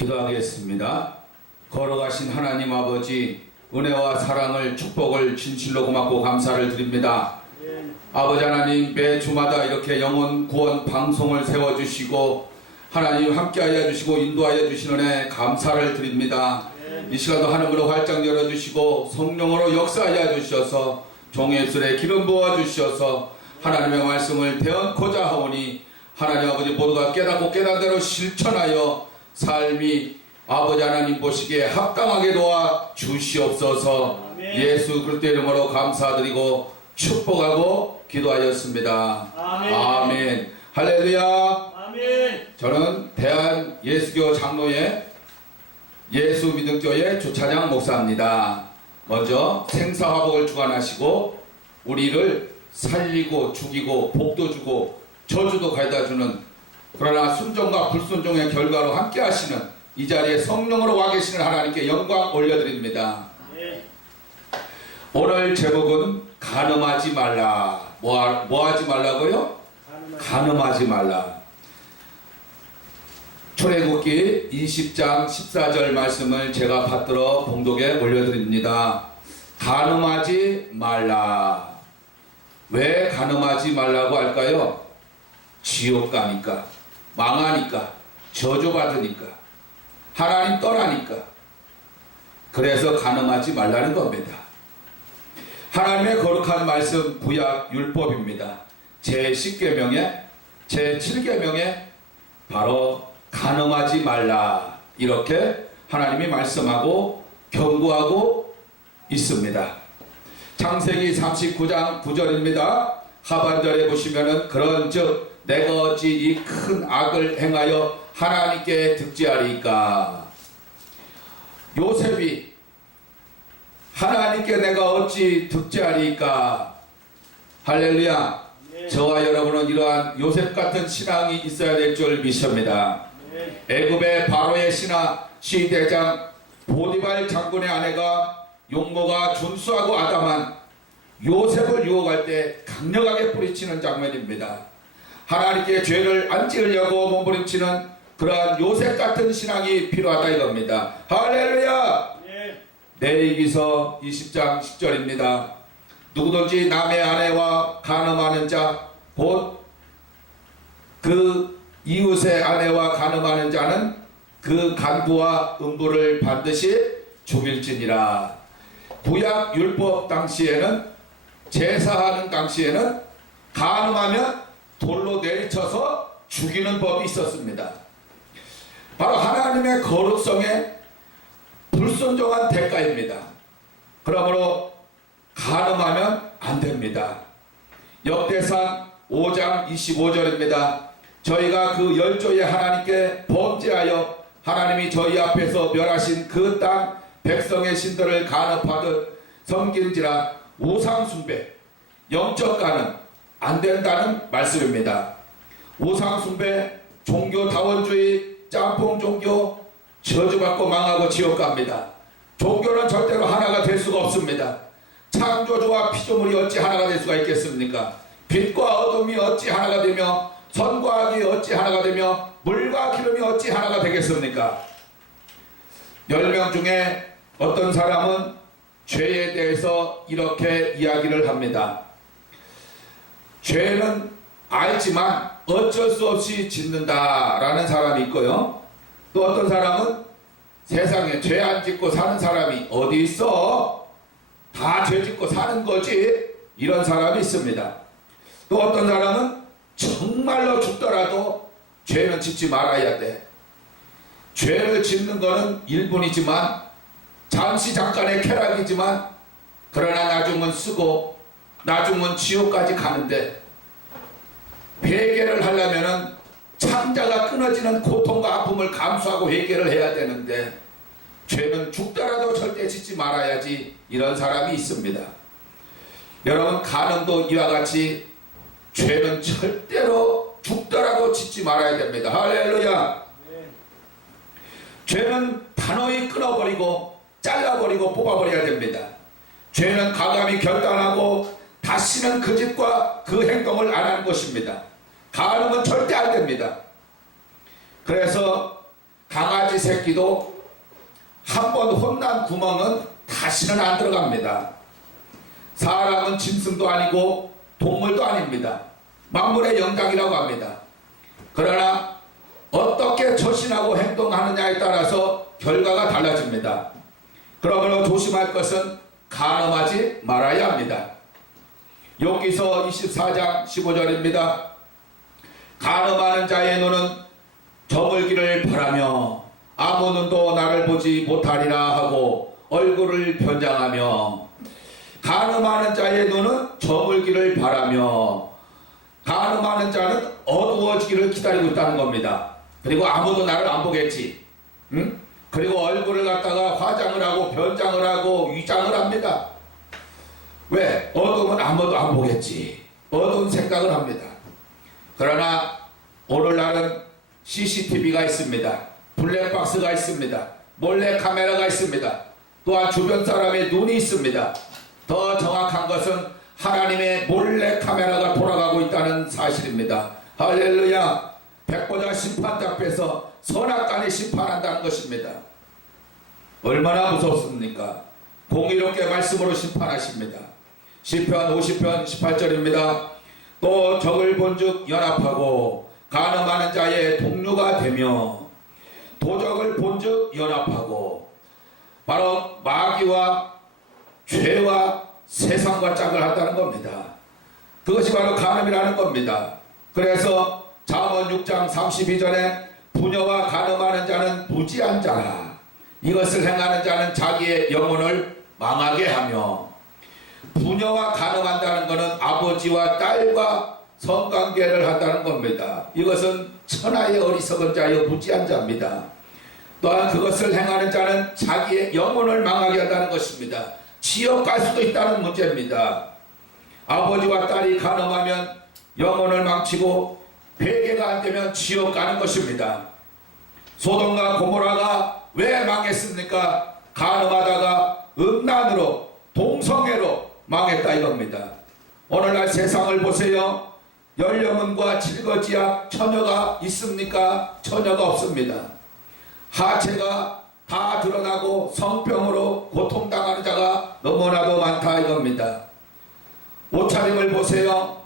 기도하겠습니다. 걸어가신 하나님 아버지, 은혜와 사랑을, 축복을 진실로 고맙고 감사를 드립니다. 아버지 하나님, 매 주마다 이렇게 영혼 구원 방송을 세워주시고 하나님 함께하여 주시고 인도하여 주시는 은혜 감사를 드립니다. 이 시간도 하늘으로 활짝 열어주시고 성령으로 역사하여 주셔서 종의 술에 기름 부어주셔서 하나님의 말씀을 대언코자 하오니 하나님 아버지 모두가 깨닫고 깨달은 대로 실천하여 삶이 아버지 하나님 보시기에 합당하게 도와 주시옵소서. 아멘. 예수 그리스도의 이름으로 감사드리고 축복하고 기도하였습니다. 아멘. 아멘. 할렐루야. 아멘. 저는 대한 예수교 장로의 예수 믿음교회 주차장 목사입니다. 먼저 생사화복을 주관하시고 우리를 살리고 죽이고 복도 주고 저주도 가져다 주는, 그러나 순종과 불순종의 결과로 함께 하시는 이 자리에 성령으로 와 계시는 하나님께 영광 올려드립니다. 오늘 제목은 간음하지 말라. 뭐 하지 말라고요? 간음하지 말라. 출애굽기 20장 14절 말씀을 제가 받들어 봉독에 올려드립니다. 간음하지 말라. 왜 간음하지 말라고 할까요? 지옥 가니까, 망하니까, 저주받으니까, 하나님 떠나니까. 그래서 간음하지 말라는 겁니다. 하나님의 거룩한 말씀 구약 율법입니다. 제10계명에 제7계명에 바로 간음하지 말라 이렇게 하나님이 말씀하고 경고하고 있습니다. 창세기 39장 9절입니다. 하반절에 보시면은 그런즉 내가 어찌 이 큰 악을 행하여 하나님께 득죄하리까. 요셉이 하나님께 내가 어찌 득죄하리까. 할렐루야. 네. 저와 여러분은 이러한 요셉 같은 신앙이 있어야 될 줄 믿습니다. 네. 애굽의 바로의 신하 시대장 보디발 장군의 아내가 용모가 준수하고 아담한 요셉을 유혹할 때 강력하게 뿌리치는 장면입니다. 하나님께 죄를 안 지으려고 몸부림치는 그러한 요셉 같은 신앙이 필요하다 이겁니다. 할렐루야. 네. 레위기서 20장 10절입니다. 누구든지 남의 아내와 간음하는 자, 곧 그 이웃의 아내와 간음하는 자는 그 간부와 음부를 반드시 죽일지니라. 구약 율법 당시에는, 제사하는 당시에는 간음하면 돌로 내리쳐서 죽이는 법이 있었습니다. 바로 하나님의 거룩성에 불순종한 대가입니다. 그러므로 간음하면 안 됩니다. 역대상 5장 25절입니다. 저희가 그 열조의 하나님께 범죄하여 하나님이 저희 앞에서 멸하신 그 땅 백성의 신들을 간업하듯 섬긴지라. 우상 숭배, 영적 간음 안 된다는 말씀입니다. 우상 숭배, 종교다원주의, 짬뽕 종교, 저주받고 망하고 지옥 갑니다. 종교는 절대로 하나가 될 수가 없습니다. 창조주와 피조물이 어찌 하나가 될 수가 있겠습니까? 빛과 어둠이 어찌 하나가 되며 선과 악이 어찌 하나가 되며 물과 기름이 어찌 하나가 되겠습니까? 10명 중에 어떤 사람은 죄에 대해서 이렇게 이야기를 합니다. 죄는 알지만 어쩔 수 없이 짓는다라는 사람이 있고요. 또 어떤 사람은 세상에 죄 안 짓고 사는 사람이 어디 있어? 다 죄 짓고 사는 거지. 이런 사람이 있습니다. 또 어떤 사람은 정말로 죽더라도 죄는 짓지 말아야 돼. 죄를 짓는 거는 일분이지만, 잠시 잠깐의 쾌락이지만, 그러나 나중은 쓰고 나중은 지옥까지 가는데, 회개를 하려면은 창자가 끊어지는 고통과 아픔을 감수하고 회개를 해야 되는데, 죄는 죽더라도 절대 짓지 말아야지. 이런 사람이 있습니다. 여러분, 간음도 이와 같이 죄는 절대로 죽더라도 짓지 말아야 됩니다. 할렐루야. 네. 죄는 단호히 끊어버리고 잘라버리고 뽑아버려야 됩니다. 죄는 과감히 결단하고 다시는 그 짓과 그 행동을 안 하는 것입니다. 간음은 절대 안 됩니다. 그래서 강아지 강아지 새끼도 한 번 혼난 구멍은 다시는 안 들어갑니다. 사람은 짐승도 아니고 동물도 아닙니다. 만물의 영장이라고 합니다. 그러나 어떻게 처신하고 행동하느냐에 따라서 결과가 달라집니다. 그러므로 조심할 것은 간음하지 말아야 합니다. 욥기서 24장 15절입니다. 간음하는 자의 눈은 저물기를 바라며 아무 눈도 나를 보지 못하리라 하고 얼굴을 변장하며, 간음하는 자의 눈은 저물기를 바라며, 간음하는 자는 어두워지기를 기다리고 있다는 겁니다. 그리고 아무도 나를 안 보겠지. 그리고 얼굴을 갖다가 화장을 하고 변장을 하고 위장을 합니다. 왜? 어두우면 아무도 안 보겠지. 어두운 생각을 합니다. 그러나 오늘날은 CCTV가 있습니다. 블랙박스가 있습니다. 몰래카메라가 있습니다. 또한 주변 사람의 눈이 있습니다. 더 정확한 것은 하나님의 몰래카메라가 돌아가고 있다는 사실입니다. 할렐루야. 백보자 심판대 앞에서 선악간이 심판한다는 것입니다. 얼마나 무섭습니까? 공의롭게 말씀으로 심판하십니다. 시편 50편 18절입니다. 또 적을 본즉 연합하고 간음하는 자의 동료가 되며, 도적을 본즉 연합하고, 바로 마귀와 죄와 세상과 짝을 한다는 겁니다. 그것이 바로 간음이라는 겁니다. 그래서 잠언 6장 32절에 부녀와 간음하는 자는 무지한 자라. 이것을 행하는 자는 자기의 영혼을 망하게 하며, 부녀와 간음한다는 것은 아버지와 딸과 성관계를 한다는 겁니다. 이것은 천하의 어리석은 자여 무지한 자입니다. 또한 그것을 행하는 자는 자기의 영혼을 망하게 한다는 것입니다. 지옥 갈 수도 있다는 문제입니다. 아버지와 딸이 간음하면 영혼을 망치고 회개가 안 되면 지옥 가는 것입니다. 소돔과 고모라가 왜 망했습니까? 간음하다가 음란으로, 동성애로 망했다 이겁니다. 오늘날 세상을 보세요. 열려문과 칠거지약 처녀가 있습니까? 처녀가 없습니다. 하체가 다 드러나고 성병으로 고통당하는 자가 너무나도 많다 이겁니다. 옷차림을 보세요.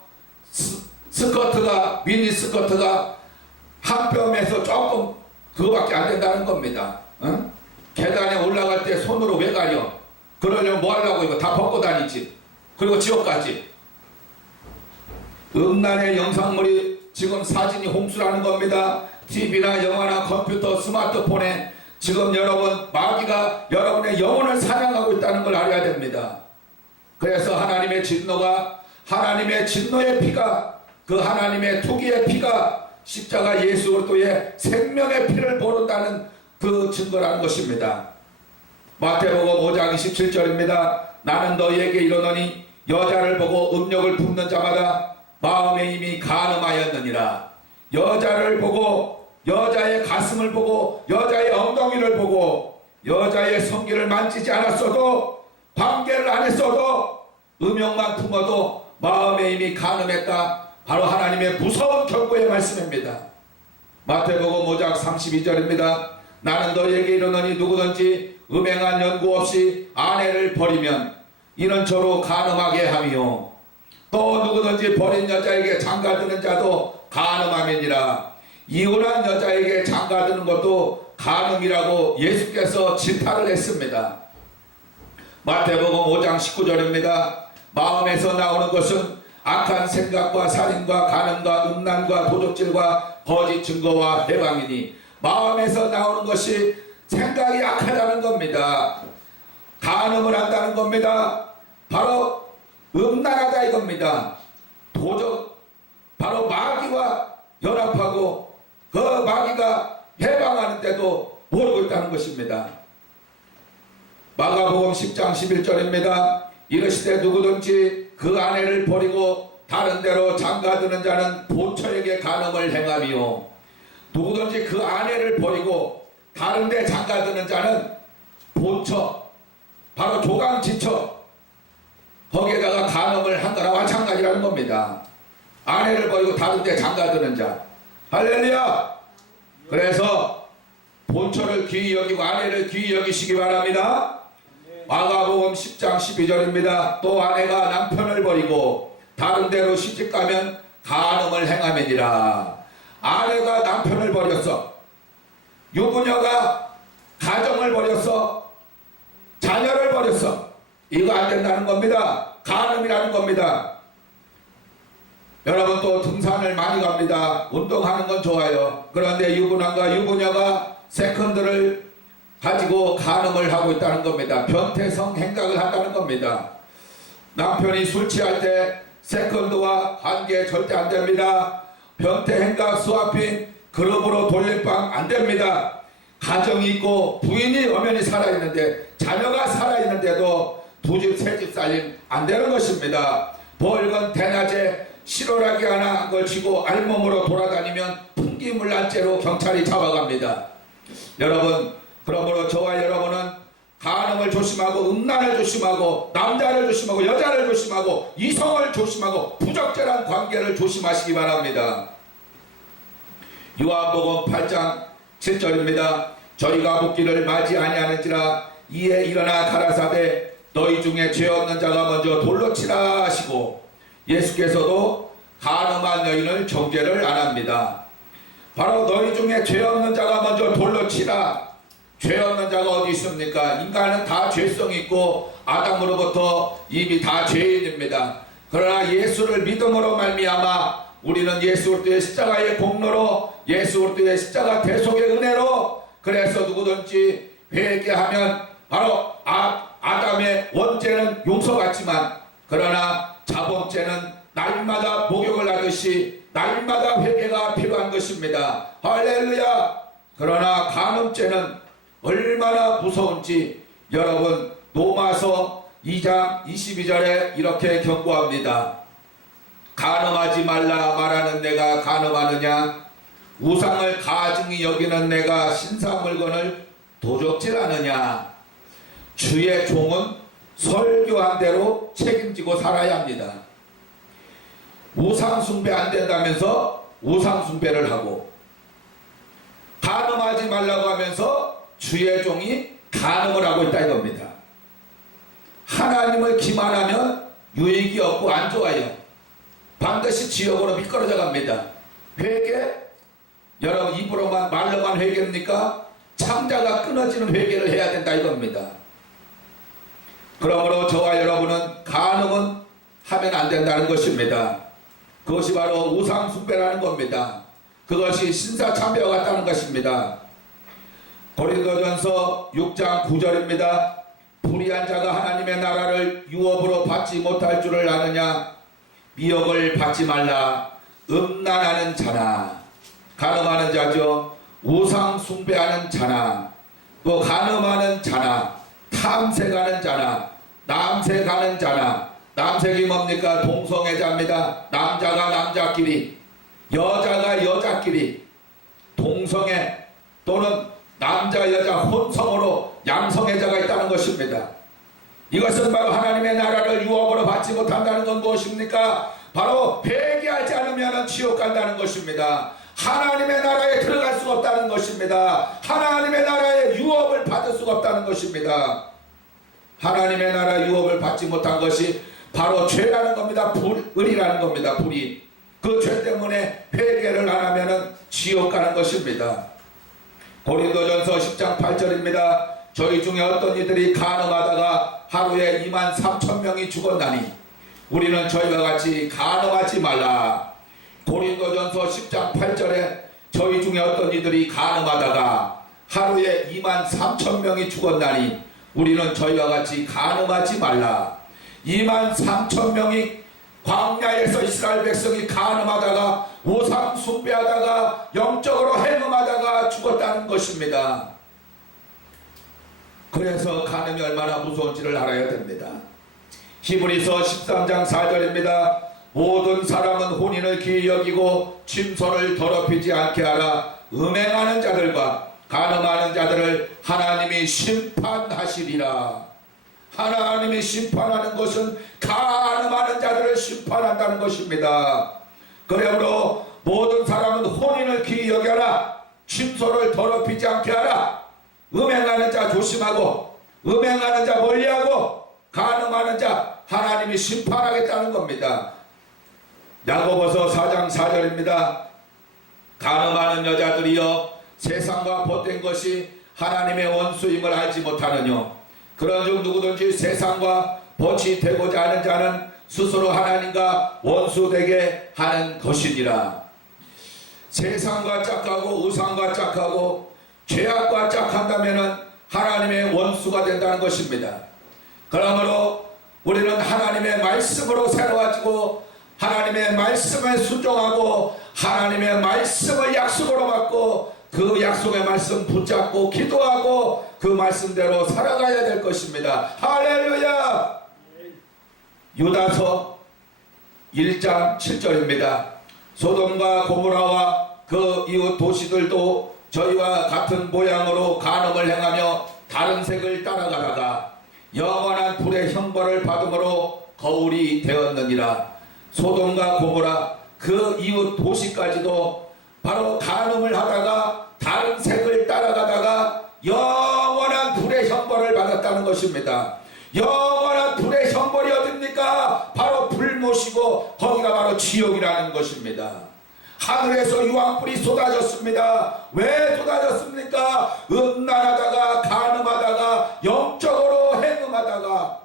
스커트가, 미니 스커트가 한 뼘에서 조금 그거밖에 안 된다는 겁니다. 계단에 올라갈 때 손으로 왜 가려? 그러려면 뭐 하려고 이거 다 벗고 다니지. 그리고 지옥 가지. 음란의 영상물이 지금 사진이 홍수라는 겁니다. TV나 영화나 컴퓨터, 스마트폰에 지금 여러분 마귀가 여러분의 영혼을 사냥하고 있다는 걸 알아야 됩니다. 그래서 하나님의 진노가, 하나님의 진노의 피가, 그 하나님의 투기의 피가 십자가 예수 그리스도의 생명의 피를 보른다는 그 증거라는 것입니다. 마태복음 5장 27절입니다. 나는 너희에게 이르노니 여자를 보고 음욕을 품는 자마다 마음에 이미 간음하였느니라. 여자를 보고, 여자의 가슴을 보고, 여자의 엉덩이를 보고, 여자의 성기를 만지지 않았어도, 관계를 안 했어도, 음욕만 품어도 마음에 이미 간음했다. 바로 하나님의 무서운 경고의 말씀입니다. 마태복음 5장 32절입니다. 나는 너희에게 이르노니 누구든지 음행한 연고 없이 아내를 버리면 이는 저로 간음하게 하며, 또 누구든지 버린 여자에게 장가드는 자도 간음함이니라. 이혼한 여자에게 장가드는 것도 간음이라고 예수께서 질타를 했습니다. 마태복음 5장 19절입니다. 마음에서 나오는 것은 악한 생각과 살인과 간음과 음란과 도적질과 거짓 증거와 해방이니, 마음에서 나오는 것이 생각이 악하다는 겁니다. 간음을 한다는 겁니다. 바로 음란하다 이겁니다. 도적, 바로 마귀와 연합하고 그 마귀가 해방하는데도 모르고 있다는 것입니다. 마가복음 10장 11절입니다. 이르시되 누구든지 그 아내를 버리고 다른 데로 장가드는 자는 본처에게 간음을 행하며, 누구든지 그 아내를 버리고 다른 데 장가드는 자는 본처, 바로 조강지처, 거기에다가 간음을 한 거나 마찬가지라는 겁니다. 아내를 버리고 다른 데 장가드는 자. 할렐루야. 그래서 본처를 귀히 여기고 아내를 귀히 여기시기 바랍니다. 마가복음 10장 12절입니다. 또 아내가 남편을 버리고 다른 데로 시집가면 간음을 행함이니라. 아내가 남편을 버렸어. 유부녀가 가정을 버렸어. 자녀를 버렸어. 이거 안 된다는 겁니다. 간음이라는 겁니다. 여러분 또 등산을 많이 갑니다. 운동하는 건 좋아요. 그런데 유부남과 유부녀가 세컨드를 가지고 간음을 하고 있다는 겁니다. 변태성 행각을 한다는 겁니다. 남편이 술 취할 때 세컨드와 관계 절대 안 됩니다. 변태 행각 스와핑 그룹으로 돌림방 안 됩니다. 가정이 있고 부인이 엄연히 살아있는데 자녀가 살아있는데도 두 집 세 집 살림 안 되는 것입니다. 벌건 대낮에 실오라기 하나 걸치고 알몸으로 돌아다니면 풍기물난죄로 경찰이 잡아갑니다. 여러분 그러므로 저와 여러분은 간음을 조심하고 음란을 조심하고 남자를 조심하고 여자를 조심하고 이성을 조심하고 부적절한 관계를 조심하시기 바랍니다. 요한복음 8장 7절입니다. 저희가 묻기를 맞이 아니하는지라 이에 일어나 가라사대 너희 중에 죄 없는 자가 먼저 돌로 치라 하시고 예수께서도 간음한 여인을 정죄를 안 합니다. 바로 너희 중에 죄 없는 자가 먼저 돌로 치라. 죄 없는 자가 어디 있습니까? 인간은 다 죄성이 있고 아담으로부터 이미 다 죄인입니다. 그러나 예수를 믿음으로 말미암아 우리는 예수 그리스도의 십자가의 공로로 예수 그리스도의 십자가 대속의 은혜로 그래서 누구든지 회개하면 바로 아담의 원죄는 용서받지만 그러나 자범죄는 날마다 목욕을 하듯이 날마다 회개가 필요한 것입니다. 할렐루야. 그러나 간음죄는 얼마나 무서운지 여러분 로마서 2장 22절에 이렇게 경고합니다. 간음하지 말라 말하는 내가 간음하느냐? 우상을 가증히 여기는 내가 신사 물건을 도적질하느냐? 주의 종은 설교한 대로 책임지고 살아야 합니다. 우상 숭배 안 된다면서 우상 숭배를 하고 간음하지 말라고 하면서 주의 종이 간음을 하고 있다 이겁니다. 하나님을 기만하면 유익이 없고 안 좋아요. 반드시 지옥으로 미끄러져 갑니다. 회개? 여러분 입으로만 말로만 회개입니까? 창자가 끊어지는 회개를 해야 된다 이겁니다. 그러므로 저와 여러분은 간음은 하면 안 된다는 것입니다. 그것이 바로 우상 숭배라는 겁니다. 그것이 신사참배와 같다는 것입니다. 고린도전서 6장 9절입니다. 불의한 자가 하나님의 나라를 유업으로 받지 못할 줄을 아느냐? 미혹을 받지 말라. 음란하는 자나 간음하는 자죠. 우상 숭배하는 자나 또 간음하는 자나 탐색하는 자나 남색하는 자나 남색이 뭡니까? 동성애자입니다. 남자가 남자끼리 여자가 여자끼리 동성애 또는 남자 여자 혼성으로 양성애자가 있다는 것입니다. 이것은 바로 하나님의 나라를 유업으로 받지 못한다는 건 무엇입니까? 바로 회개하지 않으면 지옥 간다는 것입니다. 하나님의 나라에 들어갈 수가 없다는 것입니다. 하나님의 나라에 유업을 받을 수가 없다는 것입니다. 하나님의 나라 유업을 받지 못한 것이 바로 죄라는 겁니다. 불의라는 겁니다. 불의. 그 죄 때문에 회개를 안 하면 지옥 가는 것입니다. 고린도전서 10장 8절입니다. 저희 중에 어떤 이들이 간음하다가 하루에 23,000명이 죽었나니 우리는 저희와 같이 간음하지 말라. 고린도전서 10장 8절에 저희 중에 어떤 이들이 간음하다가 하루에 23,000명이 죽었나니 우리는 저희와 같이 간음하지 말라. 23,000명이 광야에서 이스라엘 백성이 간음하다가 우상 숭배하다가 영적으로 행음하다가 죽었다는 것입니다. 그래서 간음이 얼마나 무서운지를 알아야 됩니다. 히브리서 13장 4절입니다. 모든 사람은 혼인을 기이 여기고 침소를 더럽히지 않게 하라. 음행하는 자들과 간음하는 자들을 하나님이 심판하시리라. 하나님이 심판하는 것은 간음하는 자들을 심판한다는 것입니다. 그러므로 모든 사람은 혼인을 기이 여겨라. 진소를 더럽히지 않게 하라. 음행하는 자 조심하고 음행하는 자 멀리하고 간음하는 자 하나님이 심판하겠다는 겁니다. 야고보서 4장 4절입니다. 간음하는 여자들이여 세상과 벗된 것이 하나님의 원수임을 알지 못하느뇨. 그런즉 누구든지 세상과 벗이 되고자 하는 자는 스스로 하나님과 원수되게 하는 것이니라. 세상과 짝하고 의상과 짝하고 죄악과 짝한다면 하나님의 원수가 된다는 것입니다. 그러므로 우리는 하나님의 말씀으로 새로워지고 하나님의 말씀에 순종하고 하나님의 말씀을 약속으로 받고 그 약속의 말씀 붙잡고 기도하고 그 말씀대로 살아가야 될 것입니다. 할렐루야. 유다서 1장 7절입니다. 소돔과 고모라와 그 이웃 도시들도 저희와 같은 모양으로 간음을 행하며 다른 색을 따라가다가 영원한 불의 형벌을 받음으로 거울이 되었느니라. 소돔과 고모라 그 이웃 도시까지도 바로 간음을 하다가 다른 색을 따라가다가 영원한 불의 형벌을 받았다는 것입니다. 영원한 불의 형벌이 어딥니까? 바로 불 모시고 거기가 바로 지옥이라는 것입니다. 하늘에서 유황불이 쏟아졌습니다. 왜 쏟아졌습니까? 음란하다가 간음하다가 영적으로 행음하다가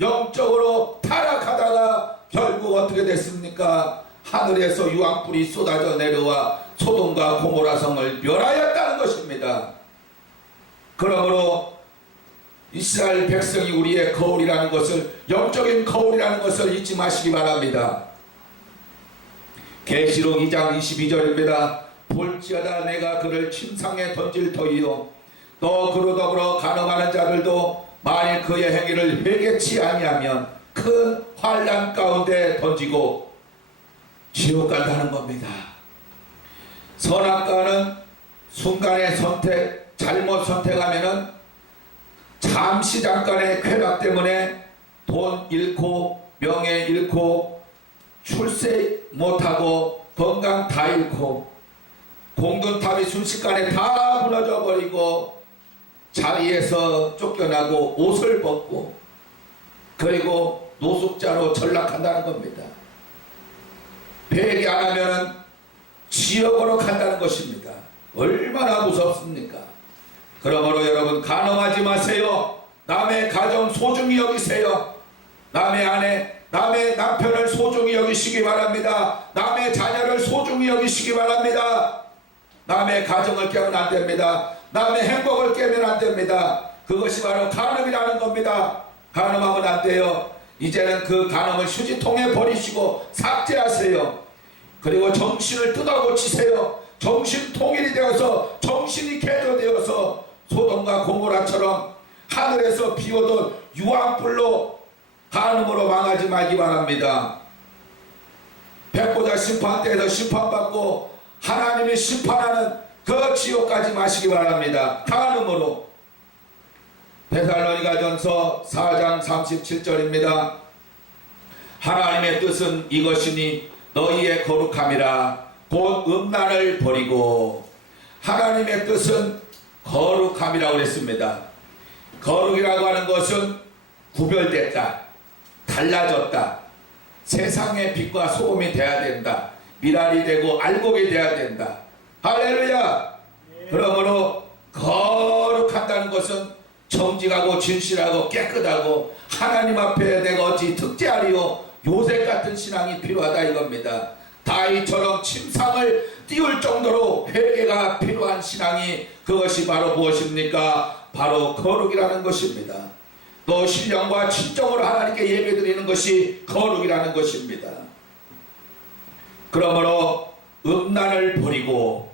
영적으로 타락하다가 결국 어떻게 됐습니까? 하늘에서 유황불이 쏟아져 내려와 소돔과 고모라 성을 멸하였다는 것입니다. 그러므로 이스라엘 백성이 우리의 거울이라는 것을, 영적인 거울이라는 것을 잊지 마시기 바랍니다. 계시록 2장 22절입니다. 볼지어다 내가 그를 침상에 던질 터이요 또 그로 더불어 간음하는 자들도 만일 그의 행위를 회개치 아니하면 큰 환난 가운데 던지고 지옥 간다는 겁니다. 선악과는 순간의 선택, 잘못 선택하면은 잠시 잠깐의 쾌락 때문에 돈 잃고 명예 잃고 출세 못하고 건강 다 잃고 공든탑이 순식간에 다 무너져 버리고 자리에서 쫓겨나고 옷을 벗고 그리고 노숙자로 전락한다는 겁니다. 회개 안 하면 지옥으로 간다는 것입니다. 얼마나 무섭습니까? 그러므로 여러분 간음하지 마세요. 남의 가정 소중히 여기세요. 남의 아내, 남의 남편을 소중히 여기시기 바랍니다. 남의 자녀를 소중히 여기시기 바랍니다. 남의 가정을 깨면 안 됩니다. 남의 행복을 깨면 안 됩니다. 그것이 바로 간음이라는 겁니다. 간음하면 안 돼요. 이제는 그 간음을 휴지통에 버리시고 삭제하세요. 그리고 정신을 뜯어고치세요. 정신 통일이 되어서 정신이 개조되어서 소돔과 고모라처럼 하늘에서 비오던 유황불로 간음으로 망하지 말기 바랍니다. 백보자 심판대에서 심판받고 하나님이 심판하는 그 지옥까지 마시기 바랍니다. 간음으로. 데살로니가전서 4장 37절입니다. 하나님의 뜻은 이것이니 너희의 거룩함이라 곧 음란을 버리고. 하나님의 뜻은 거룩함이라고 했습니다. 거룩이라고 하는 것은 구별됐다, 달라졌다, 세상의 빛과 소금이 돼야 된다, 미랄이 되고 알곡이 돼야 된다. 할렐루야. 그러므로 거룩한다는 것은 정직하고 진실하고 깨끗하고 하나님 앞에 내가 어찌 특제하리요 요셉 같은 신앙이 필요하다 이겁니다. 다윗처럼 침상을 띄울 정도로 회개가 필요한 신앙이, 그것이 바로 무엇입니까? 바로 거룩이라는 것입니다. 또 신령과 진정으로 하나님께 예배드리는 것이 거룩이라는 것입니다. 그러므로 음란을 버리고.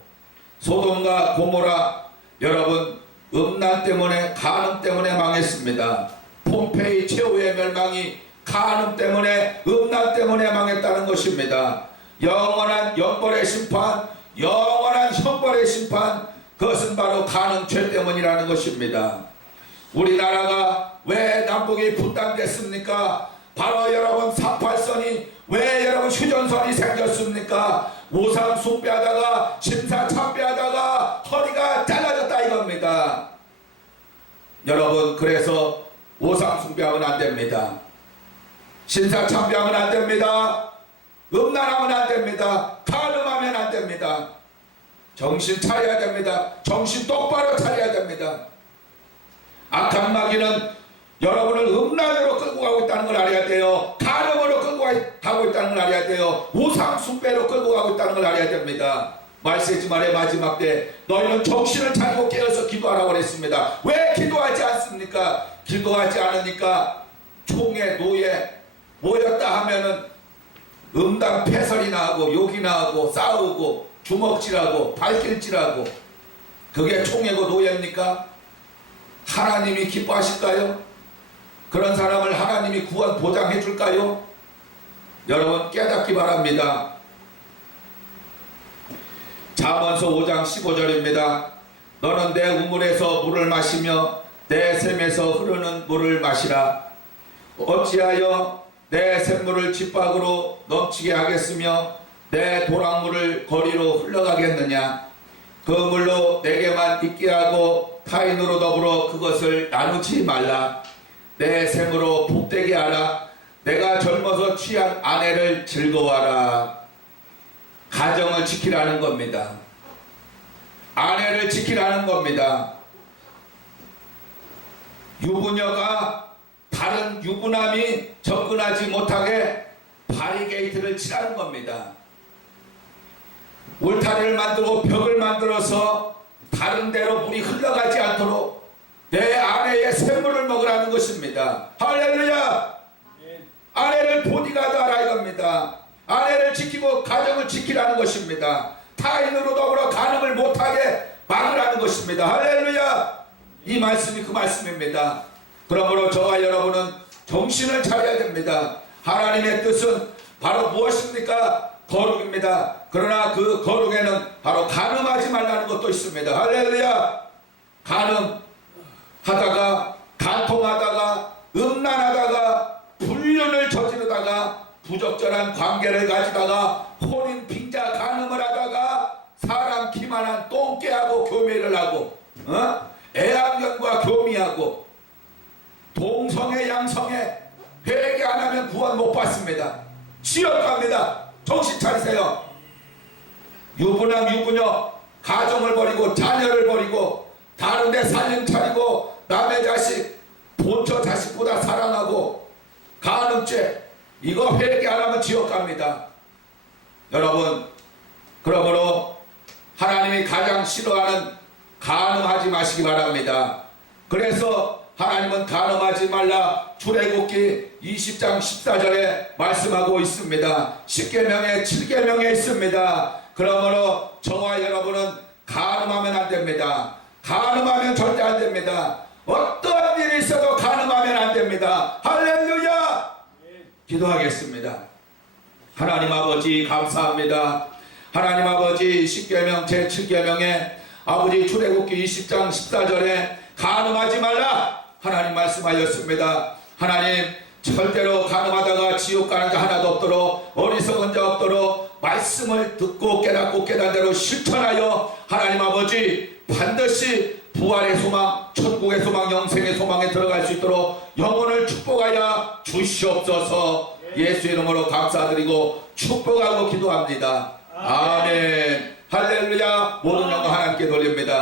소돔과 고모라, 여러분 음란 때문에, 간음 때문에 망했습니다. 폼페이 최후의 멸망이 간음 때문에, 음란 때문에 망했다는 것입니다. 영원한 영벌의 심판, 영원한 형벌의 심판, 그것은 바로 간음 죄 때문이라는 것입니다. 우리나라가 왜 남북이 분단됐습니까? 바로 여러분 38선이, 왜 여러분 휴전선이 생겼습니까? 우상 숭배하다가, 신사 참배하다가 허리가 잘라졌다 이겁니다. 여러분, 그래서 우상 숭배하면 안 됩니다. 신사 참배하면 안 됩니다. 음란하면 안 됩니다. 간음하면 안 됩니다. 정신 차려야 됩니다. 정신 똑바로 차려야 됩니다. 악한 마귀는 여러분을 음란으로 끌고 가고 있다는 걸 알아야 돼요. 간음으로 끌고 가고 있다는 걸 알아야 돼요. 우상 숭배로 끌고 가고 있다는 걸 알아야 됩니다. 말세지 말의 마지막 때 너희는 정신을 차리고 깨어서 기도하라고 그랬습니다. 왜 기도하지 않습니까? 기도하지 않으니까 총회 노예 모였다 하면은 음담 패설이나 하고 욕이나 하고 싸우고 주먹질하고 발길질하고, 그게 총회고 노예입니까? 하나님이 기뻐하실까요? 그런 사람을 하나님이 구원 보장해 줄까요? 여러분, 깨닫기 바랍니다. 잠언서 5장 15절입니다. 너는 내 우물에서 물을 마시며 내 샘에서 흐르는 물을 마시라. 어찌하여 내 샘물을 집 밖으로 넘치게 하겠으며 내 도랑물을 거리로 흘러가겠느냐. 그 물로 내게만 있게 하고 타인으로 더불어 그것을 나누지 말라. 내 샘으로 복되게 하라. 내가 젊어서 취한 아내를 즐거워하라. 가정을 지키라는 겁니다. 아내를 지키라는 겁니다. 유부녀가 다른 유부남이 접근하지 못하게 바리게이트를 치라는 겁니다. 울타리를 만들고 벽을 만들어서 다른 데로 물이 흘러가지 않도록 내 아내의 샘물을 먹으라는 것입니다. 할렐루야! 아내를 보디가드 하라 이겁니다. 아내를 지키고 가정을 지키라는 것입니다. 타인으로 더불어 간음을 못하게 막으라는 것입니다. 할렐루야! 이 말씀이 그 말씀입니다. 그러므로 저와 여러분은 정신을 차려야 됩니다. 하나님의 뜻은 바로 무엇입니까? 거룩입니다. 그러나 그 거룩에는 바로 간음하지 말라는 것도 있습니다. 할렐루야! 간음하다가 간통하다가 음란하다가 불륜을 저지르다가 부적절한 관계를 가지다가 혼인 빙자 간음을 하다가 사람 기만한 똥개하고 교미를 하고 애완견과 교미하고 동성애 양성애 회개 안 하면 구원 못 받습니다. 지옥 갑니다. 정신 차리세요. 유부남 유부녀 가정을 버리고 자녀를 버리고 다른 데 살림 차리고 남의 자식 본처 자식보다 사랑하고 간음죄, 이거 회개 안 하면 지옥 갑니다. 여러분, 그러므로 하나님이 가장 싫어하는 간음하지 마시기 바랍니다. 그래서 하나님은 간음하지 말라 출애굽기 20장 14절에 말씀하고 있습니다. 10계명에 7계명에 있습니다. 그러므로 저와 여러분은 간음하면 안 됩니다. 간음하면 절대 안 됩니다. 어떠한 일이 있어도 간음하면 안 됩니다. 할렐루야! 기도하겠습니다. 하나님 아버지 감사합니다. 하나님 아버지 10계명 제7계명에 아버지 출애굽기 20장 14절에 간음하지 말라 하나님 말씀하셨습니다. 하나님 절대로 간음하다가 지옥 가는 자 하나도 없도록 어리석은 자 없도록 말씀을 듣고 깨닫고 깨닫는 대로 실천하여 하나님 아버지 반드시 부활의 소망, 천국의 소망, 영생의 소망에 들어갈 수 있도록 영혼을 축복하여 주시옵소서. 예수 이름으로 감사드리고 축복하고 기도합니다. 아멘. 할렐루야. 모든 영광 하나님께 돌립니다.